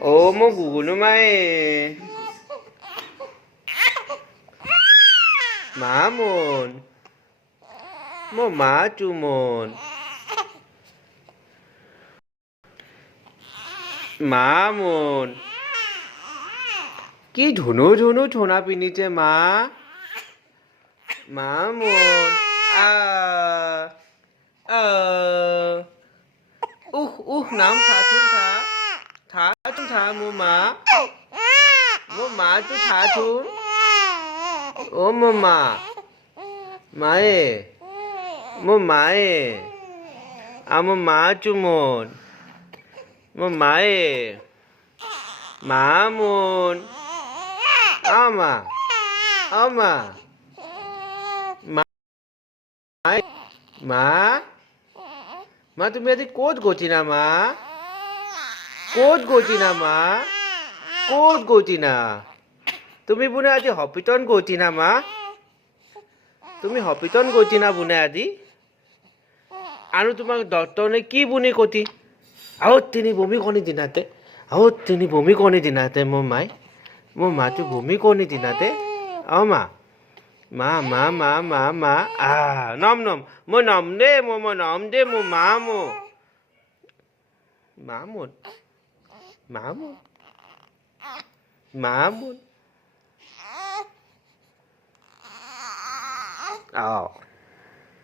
ও মো গুগুনু মায়ে মামন মো মা চুমন মামন কি ঝুনু ঝুনু ছোনা পিনিছে মা মামন আ আ নাম থাথুন থাথুন থা মো মা তু থাথুন ও মো মা মায়ে মো মায়ে আমো মা চুমন মো মায়ে মামন আমা আমা মা মা তুমি আজি ক'ত গৈছিলা মা ক'ত গৈছিলা মা ক'ত গৈছিলা তুমি বোলে আজি হপিটন গৈছিলা মা তুমি হপিটন গৈছিলা বোলে আজি আৰু তোমাক ডক্টৰে কি বুনি কতি তিনি বমি কণী দিনাতে তিনি বমি কণী দিনাতে মোৰ মাটো বমি কণী দিনাতে মা মা মা মা মা মা নম নম মই নম দে মই নম দে মোৰ মামো মামুন মামুন মামুন